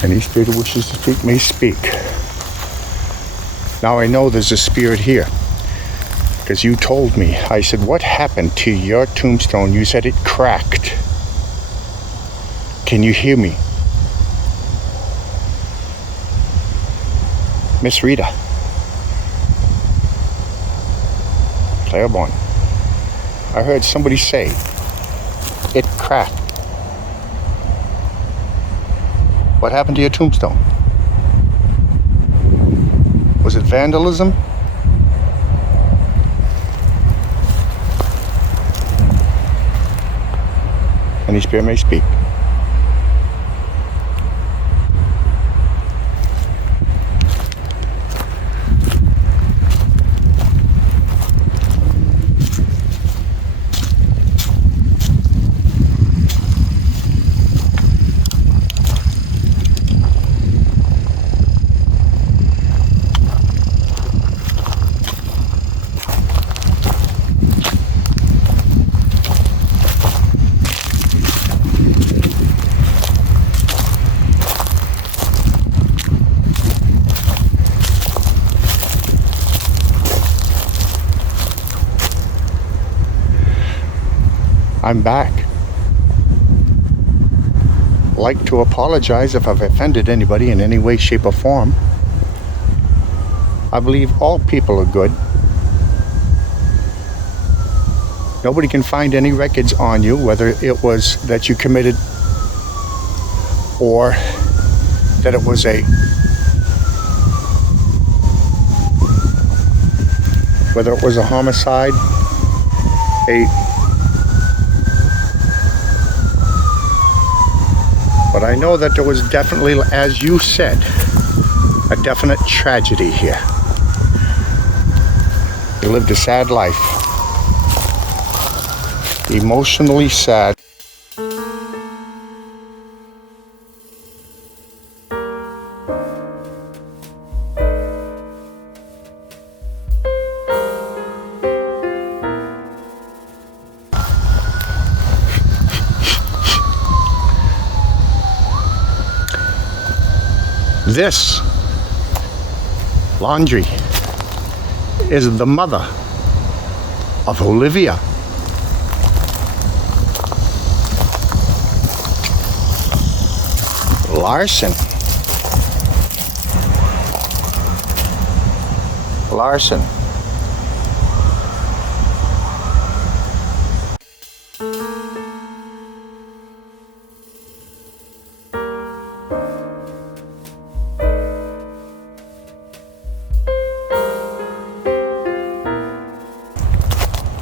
Any spirit who wishes to speak may speak. Now I know there's a spirit here, because you told me. I said, what happened to your tombstone? You said it cracked. Can you hear me? Miss Rita. Claiborne. I heard somebody say, it cracked. What happened to your tombstone? Was it vandalism? Any spirit may speak. I'm back. I'd like to apologize if I've offended anybody in any way, shape, or form. I believe all people are good. Nobody can find any records on you, whether it was that you committed or that it was a homicide, but I know that there was definitely, as you said, a definite tragedy here. You lived a sad life. Emotionally sad. This laundry is the mother of Olivia. Larson.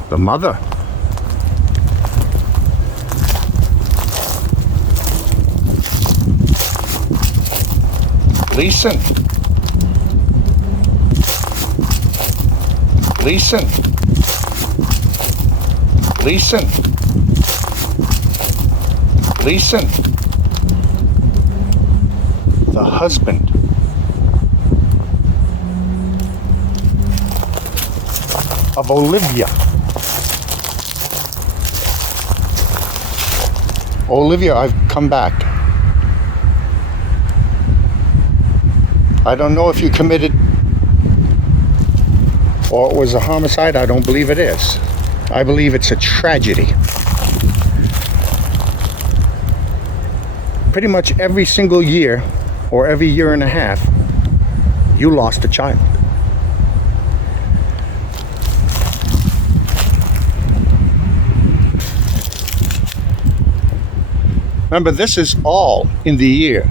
The mother. Leeson. The husband. Of Olivia. Olivia, I've come back. I don't know if you committed or it was a homicide. I don't believe it is. I believe it's a tragedy. Pretty much every single year or every year and a half, you lost a child. Remember, this is all in the year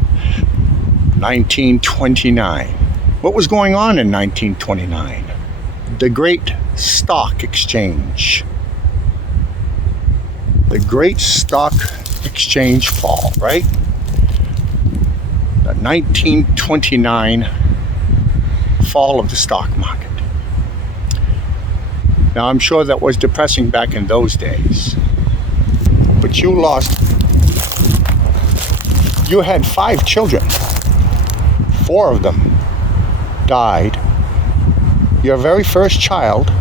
1929. What was going on in 1929? The Great Stock Exchange. The Great Stock Exchange fall, right? The 1929 fall of the stock market. Now, I'm sure that was depressing back in those days. But you had 5 children. 4 of them died. Your very first child,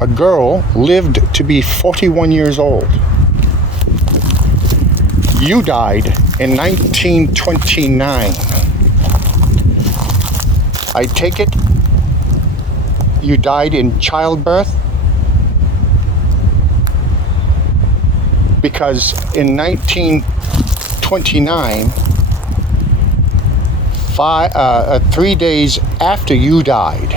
a girl, lived to be 41 years old. You died in 1929. I take it you died in childbirth? Because in 1929, 3 days after you died,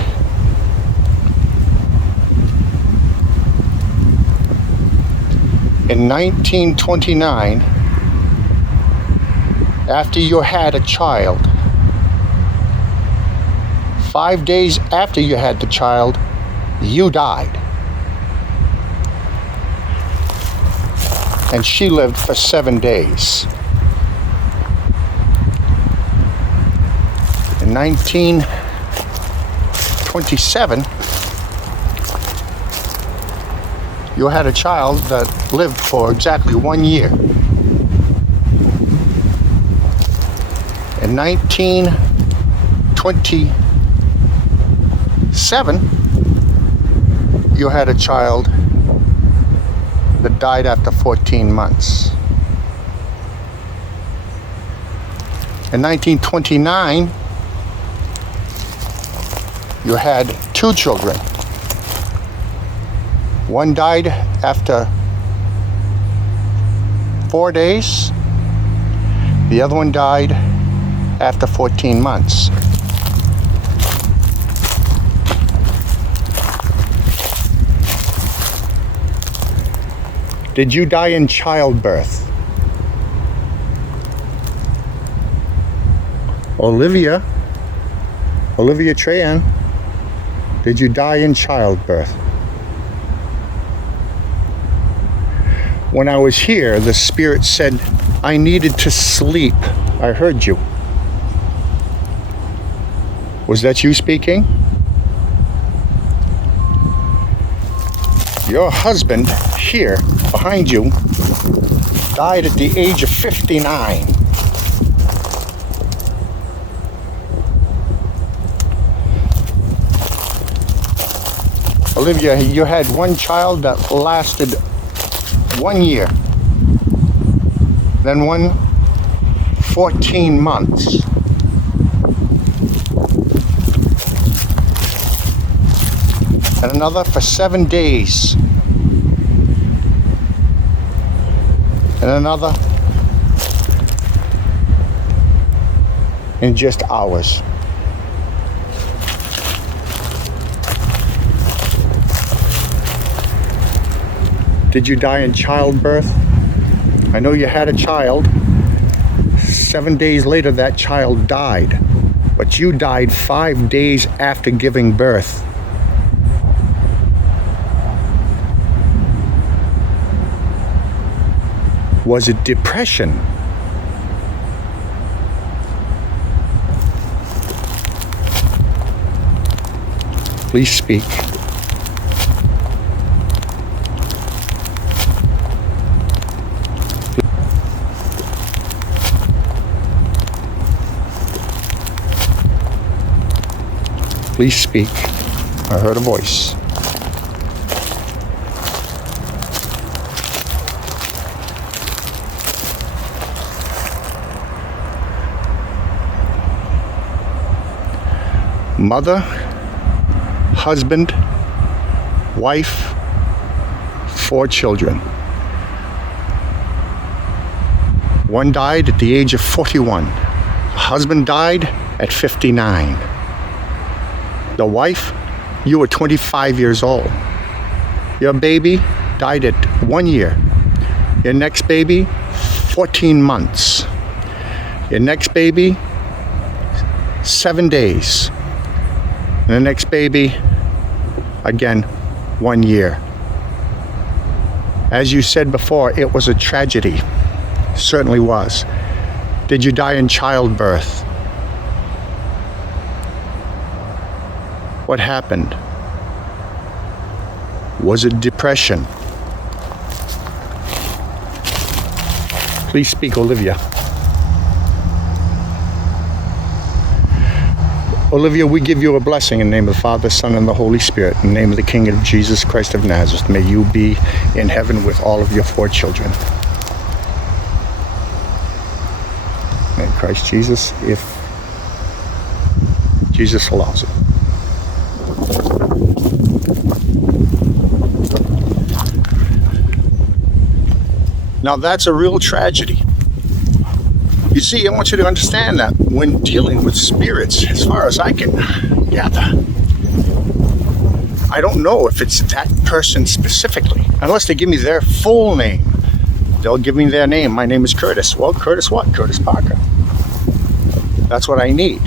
in 1929, after you had a child, 5 days after you had the child, you died. And she lived for 7 days. In 1927, you had a child that lived for exactly 1 year. In 1927, you had a child that died after 14 months. In 1929, you had 2 children. One died after 4 days. The other one died after 14 months. Did you die in childbirth? Olivia Trahan, did you die in childbirth? When I was here, the Spirit said I needed to sleep. I heard you. Was that you speaking? Your husband here behind you died at the age of 59. Olivia, you had one child that lasted 1 year, then one 14 months. And another for 7 days. And another in just hours. Did you die in childbirth? I know you had a child. 7 days later, that child died. But you died 5 days after giving birth. Was it depression? Please speak. Please speak. I heard a voice. Mother, husband, wife, 4 children. One died at the age of 41. Husband died at 59. The wife, you were 25 years old. Your baby died at 1 year. Your next baby, 14 months. Your next baby, 7 days. And the next baby, again, 1 year. As you said before, it was a tragedy. Certainly was. Did you die in childbirth? What happened? Was it depression? Please speak, Olivia. Olivia, we give you a blessing in the name of the Father, Son, and the Holy Spirit. In the name of the King of Jesus Christ of Nazareth, may you be in heaven with all of your 4 children. In Christ Jesus, if Jesus allows it. Now that's a real tragedy. You see, I want you to understand that when dealing with spirits, as far as I can gather, I don't know if it's that person specifically, unless they give me their full name. They'll give me their name. My name is Curtis. Well, Curtis what? Curtis Parker. That's what I need,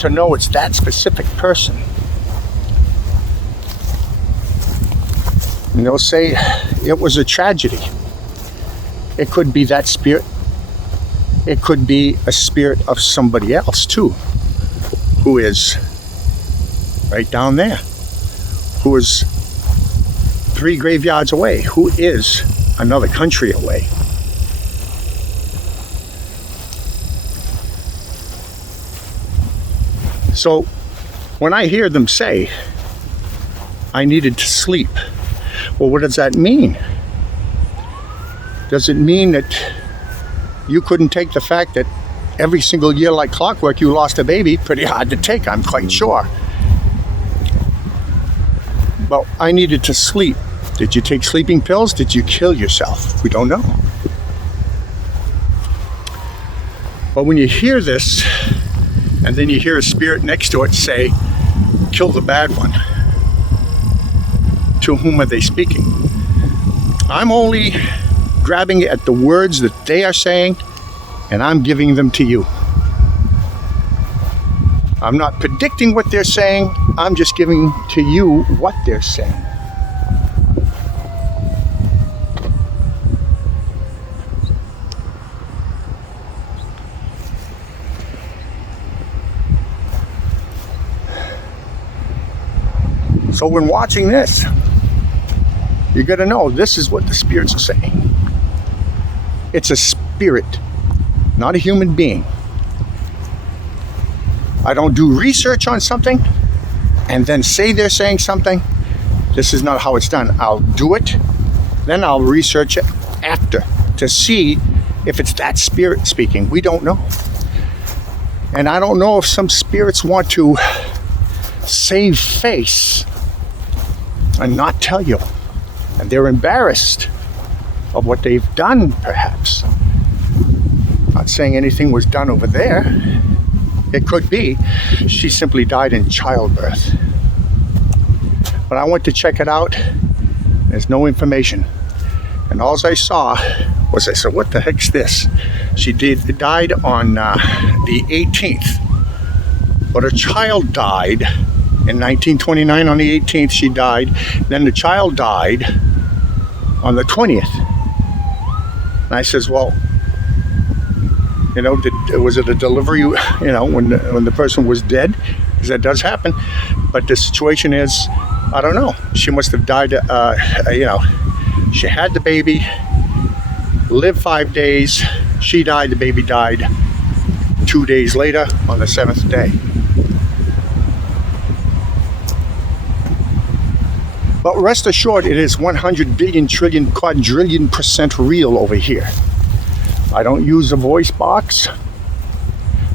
to know it's that specific person. And they'll say it was a tragedy. It could be that spirit. It could be a spirit of somebody else too, who is right down there, who is 3 graveyards away, who is another country away. So when I hear them say, I needed to sleep, well, what does that mean? Does it mean that you couldn't take the fact that every single year like clockwork you lost a baby? Pretty hard to take, I'm quite sure. Well, I needed to sleep. Did you take sleeping pills? Did you kill yourself? We don't know. But when you hear this, and then you hear a spirit next to it say, kill the bad one, to whom are they speaking? I'm only grabbing at the words that they are saying, and I'm giving them to you. I'm not predicting what they're saying, I'm just giving to you what they're saying. So when watching this, you got to know this is what the spirits are saying. It's a spirit, not a human being. I don't do research on something and then say they're saying something. This is not how it's done. I'll do it, then I'll research it after to see if it's that spirit speaking. We don't know. And I don't know if some spirits want to save face and not tell you. And they're embarrassed of what they've done, perhaps. Not saying anything was done over there. It could be she simply died in childbirth. But I went to check it out. There's no information. And all I saw was, I said, what the heck's this? She died on the 18th. But her child died in 1929 on the 18th. She died. Then the child died on the 20th. And I says, well, you know, was it a delivery, you know, when the person was dead? Because that does happen. But the situation is, I don't know. She must have died, you know, she had the baby, lived 5 days. She died, the baby died 2 days later on the 7th day. But rest assured, it is 100 billion, trillion, quadrillion % real over here. I don't use a voice box.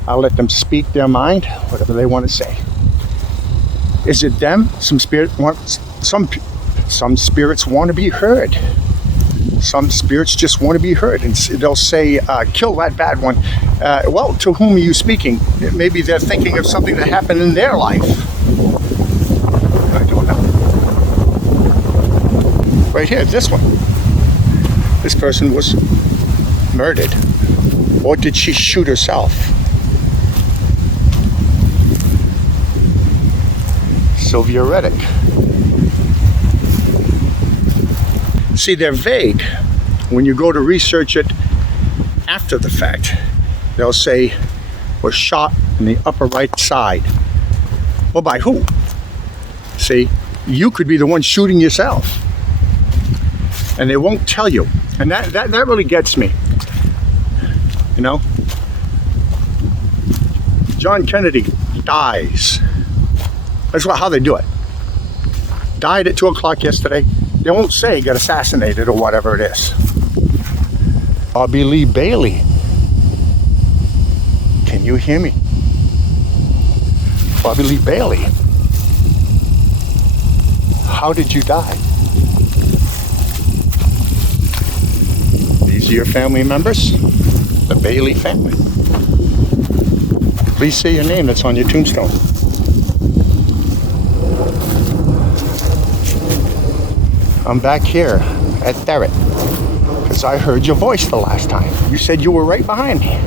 I'll let them speak their mind, whatever they want to say. Is it them? Some spirits want to be heard. Some spirits just want to be heard, and they'll say, kill that bad one. Well, to whom are you speaking? Maybe they're thinking of something that happened in their life. I don't know. Right here, this one. This person was murdered. Or did she shoot herself? Sylvia Reddick. See, they're vague. When you go to research it after the fact, they'll say, was shot in the upper right side. Well, by who? See, you could be the one shooting yourself. And they won't tell you. And that really gets me. You know? John Kennedy dies. That's how they do it. Died at 2 o'clock yesterday. They won't say he got assassinated or whatever it is. Bobby Lee Bailey. Can you hear me? probably Bailey. How did you die? These are your family members? The Bailey family. Please say your name that's on your tombstone. I'm back here at Therret because I heard your voice the last time. You said you were right behind me.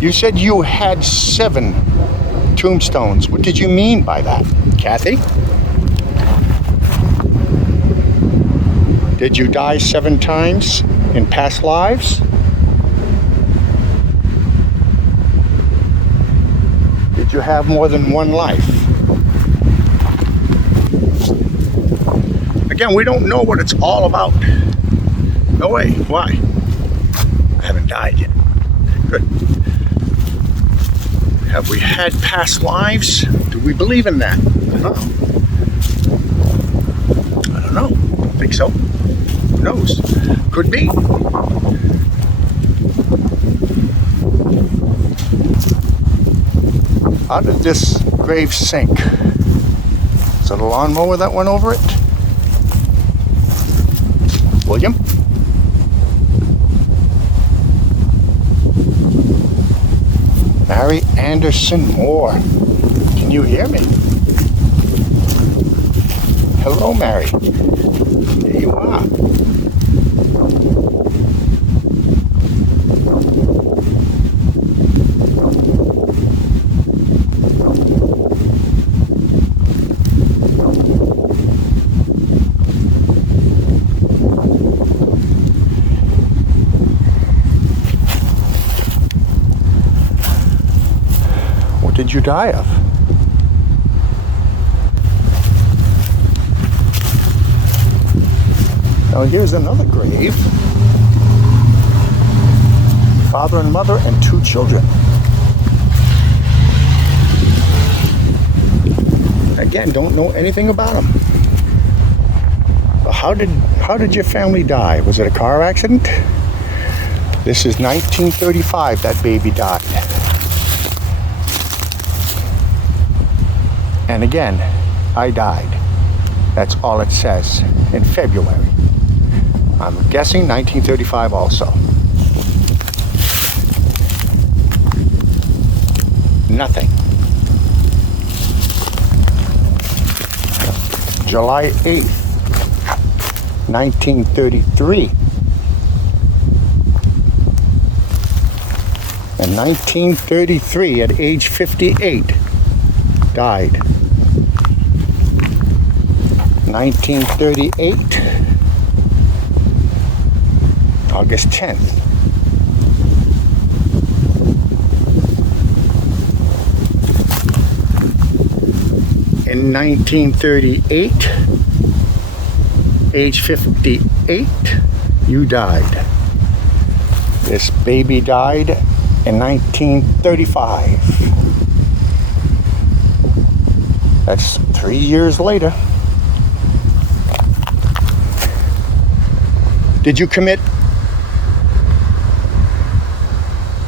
You said you had 7 tombstones. What did you mean by that, Kathy? Did you die 7 times in past lives? Did you have more than one life? Again, we don't know what it's all about. No way. Why? I haven't died yet. Good. Have we had past lives? Do we believe in that? I don't know. Don't think so. Who knows? Could be. How did this grave sink? Is it a lawnmower that went over it? William? Mary Anderson Moore. Can you hear me? Hello, Mary. There you are. What did you die of? Now here's another grave. Father and mother and 2 children. Again, don't know anything about them. But how did your family die? Was it a car accident? This is 1935 that baby died. And again, I died. That's all it says in February. I'm guessing 1935 also. Nothing. July 8th, 1933. In 1933, at age 58, died. 1938, August 10th. In 1938, age 58, you died. This baby died in 1935. That's 3 years later. Did you commit?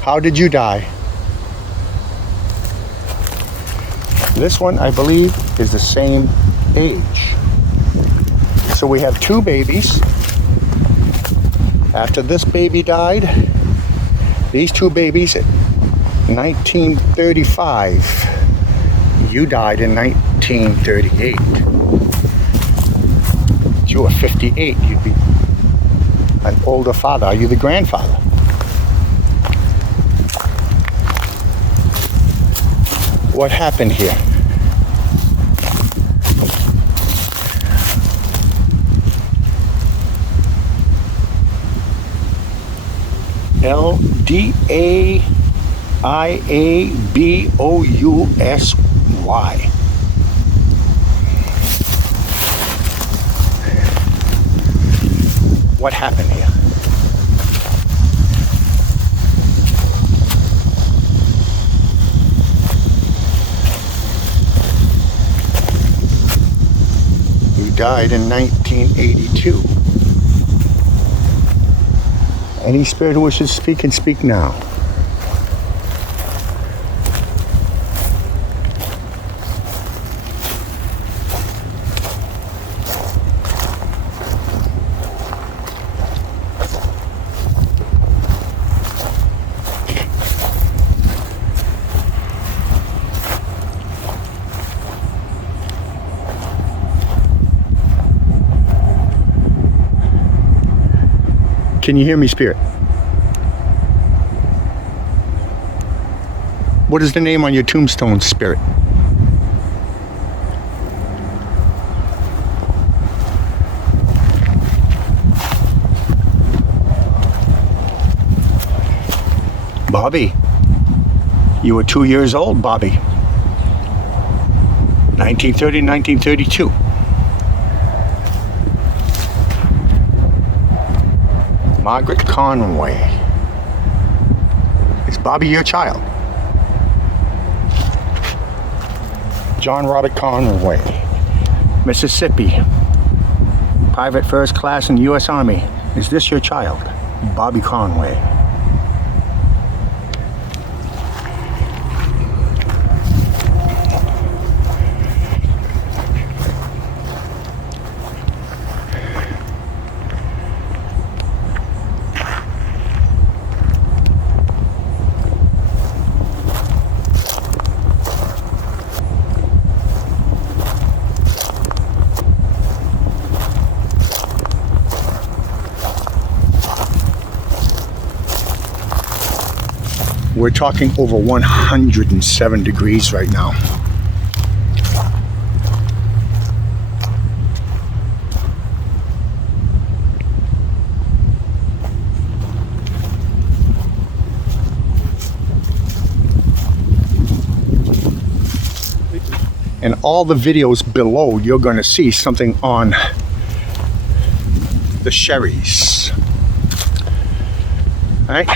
How did you die? This one, I believe, is the same age. So we have 2 babies. After this baby died, these 2 babies, 1935. You died in 1938. You were 58. You'd be an older father. Are you the grandfather? What happened here? LDAIABOUSY. What happened here? You died in 1982. Any spirit who wishes to speak can speak now. Can you hear me, Spirit? What is the name on your tombstone, Spirit? Bobby. You were 2 years old, Bobby. 1930, 1932. Margaret Conway. Is Bobby your child? John Robert Conway, Mississippi. Private first class in the U.S. Army. Is this your child? Bobby Conway. We're talking over 107 degrees right now. And all the videos below, you're going to see something on the Sherrys. All right?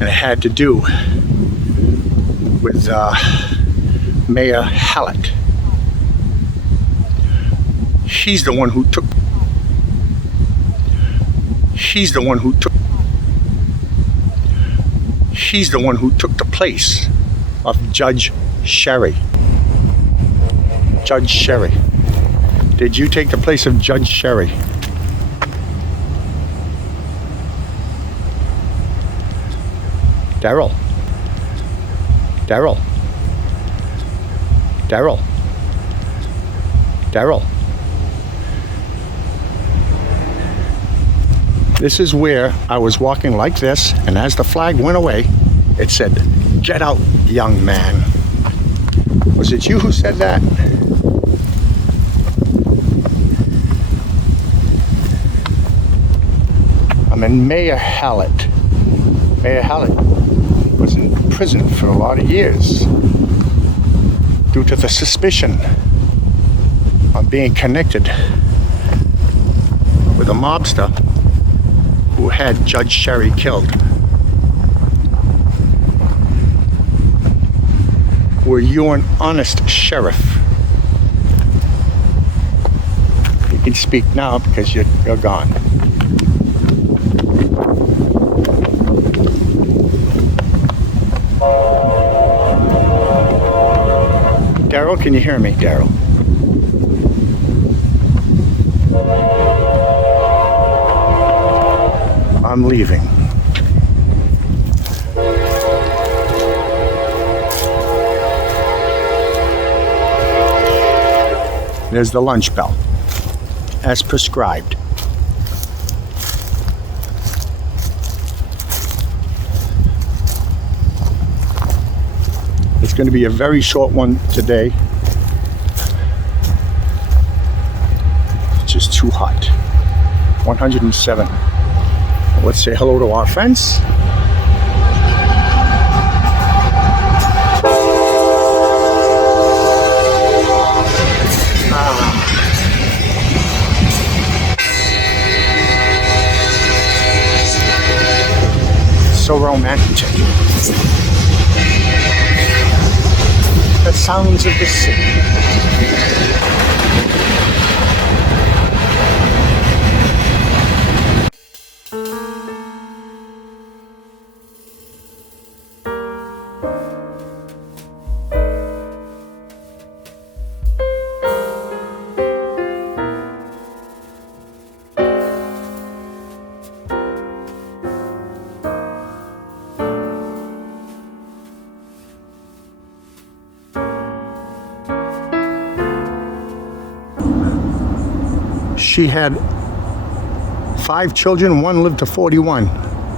And it had to do with Mayor Hallock. He's the one who took the place of Judge Sherry. Judge Sherry. Did you take the place of Judge Sherry? Daryl. Daryl. Daryl. Daryl. This is where I was walking like this, and as the flag went away, it said, "Get out, young man." Was it you who said that? I'm in Mayor Hallock. Mayor Hallock was in prison for a lot of years due to the suspicion of being connected with a mobster who had Judge Sherry killed. Were you an honest sheriff? You can speak now because you're gone. Daryl, can you hear me, Daryl? I'm leaving. There's the lunch bell, as prescribed. It's going to be a very short one today. It's just too hot. 107. Let's say hello to our friends. So romantic. The sounds of the sea. She had 5 children, 1 lived to 41.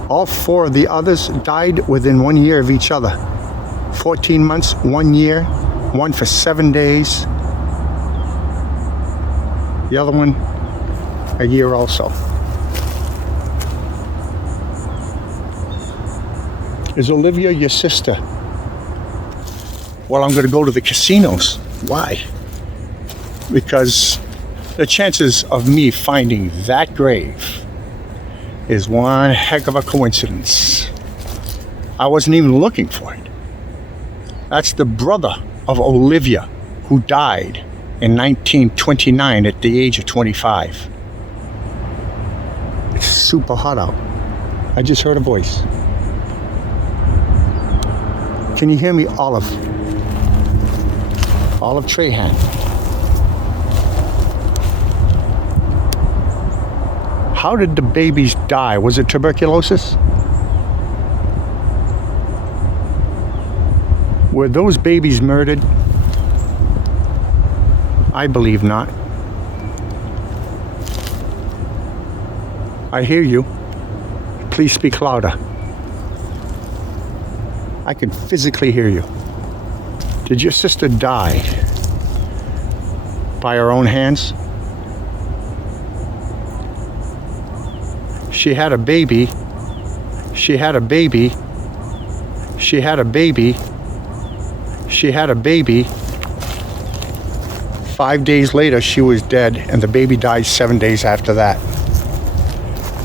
All 4 of the others died within 1 year of each other. 14 months, 1 year, 1 for 7 days. The other one, a year also. Is Olivia your sister? Well, I'm going to go to the casinos. Why? Because the chances of me finding that grave is one heck of a coincidence. I wasn't even looking for it. That's the brother of Olivia, who died in 1929 at the age of 25. It's super hot out. I just heard a voice. Can you hear me, Olive? Olive Trahan. How did the babies die? Was it tuberculosis? Were those babies murdered? I believe not. I hear you. Please speak louder. I can physically hear you. Did your sister die by her own hands? She had a baby. She had a baby. She had a baby. She had a baby. 5 days later, she was dead, and the baby died 7 days after that.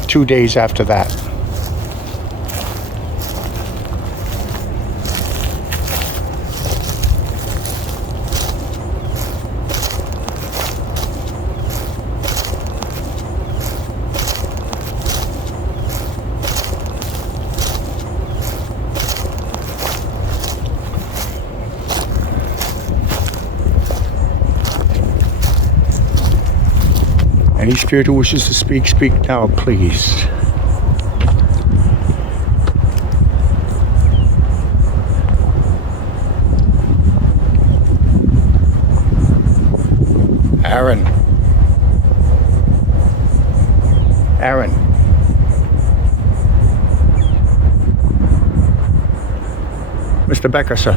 2 days after that. Any spirit who wishes to speak, speak now, please. Aaron. Aaron. Mr. Becker, sir.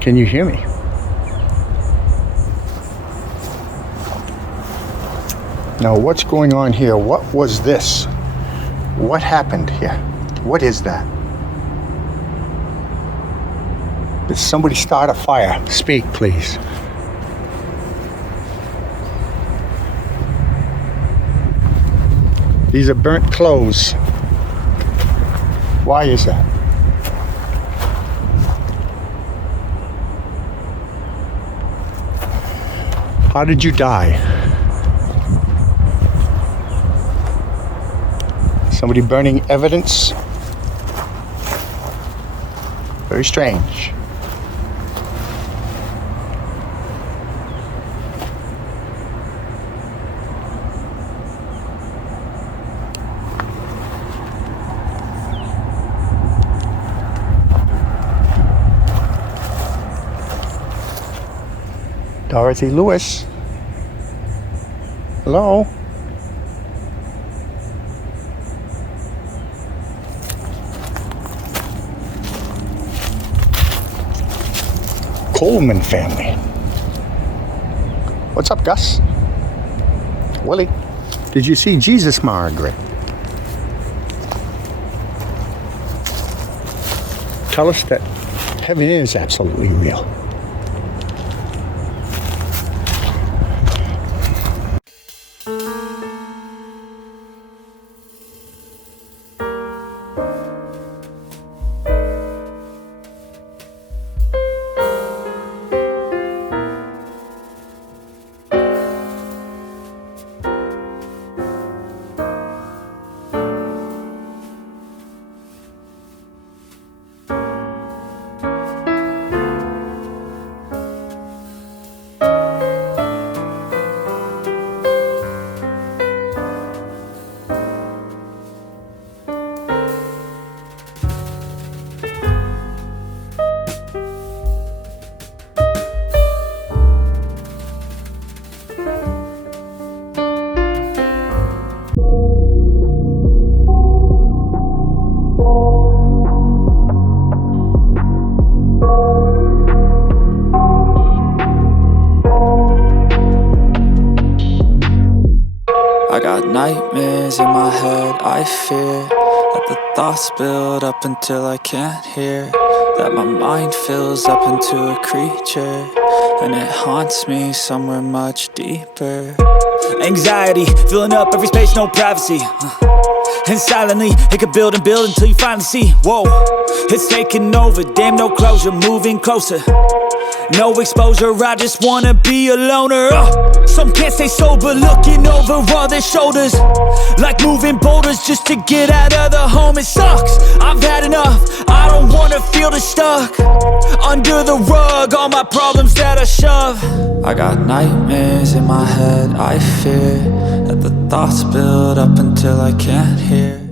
Can you hear me? Now, what's going on here? What was this? What happened here? What is that? Did somebody start a fire? Speak, please. These are burnt clothes. Why is that? How did you die? Somebody burning evidence? Very strange. Dorothy Lewis. Hello? Coleman family. What's up, Gus? Willie? Did you see Jesus, Margaret? Tell us that heaven is absolutely real. got nightmares in my head, I fear that the thoughts build up until I can't hear, that my mind fills up into a creature, and it haunts me somewhere much deeper. Anxiety, filling up every space, no privacy. And silently, it could build and build until you finally see, whoa, it's taking over, damn, no closure, moving closer. No exposure, I just wanna be a loner. Some can't stay sober, looking over all their shoulders, like moving boulders just to get out of the home. It sucks, I've had enough, I don't wanna feel the stuck under the rug, all my problems that I shove. I got nightmares in my head, I fear that the thoughts build up until I can't hear,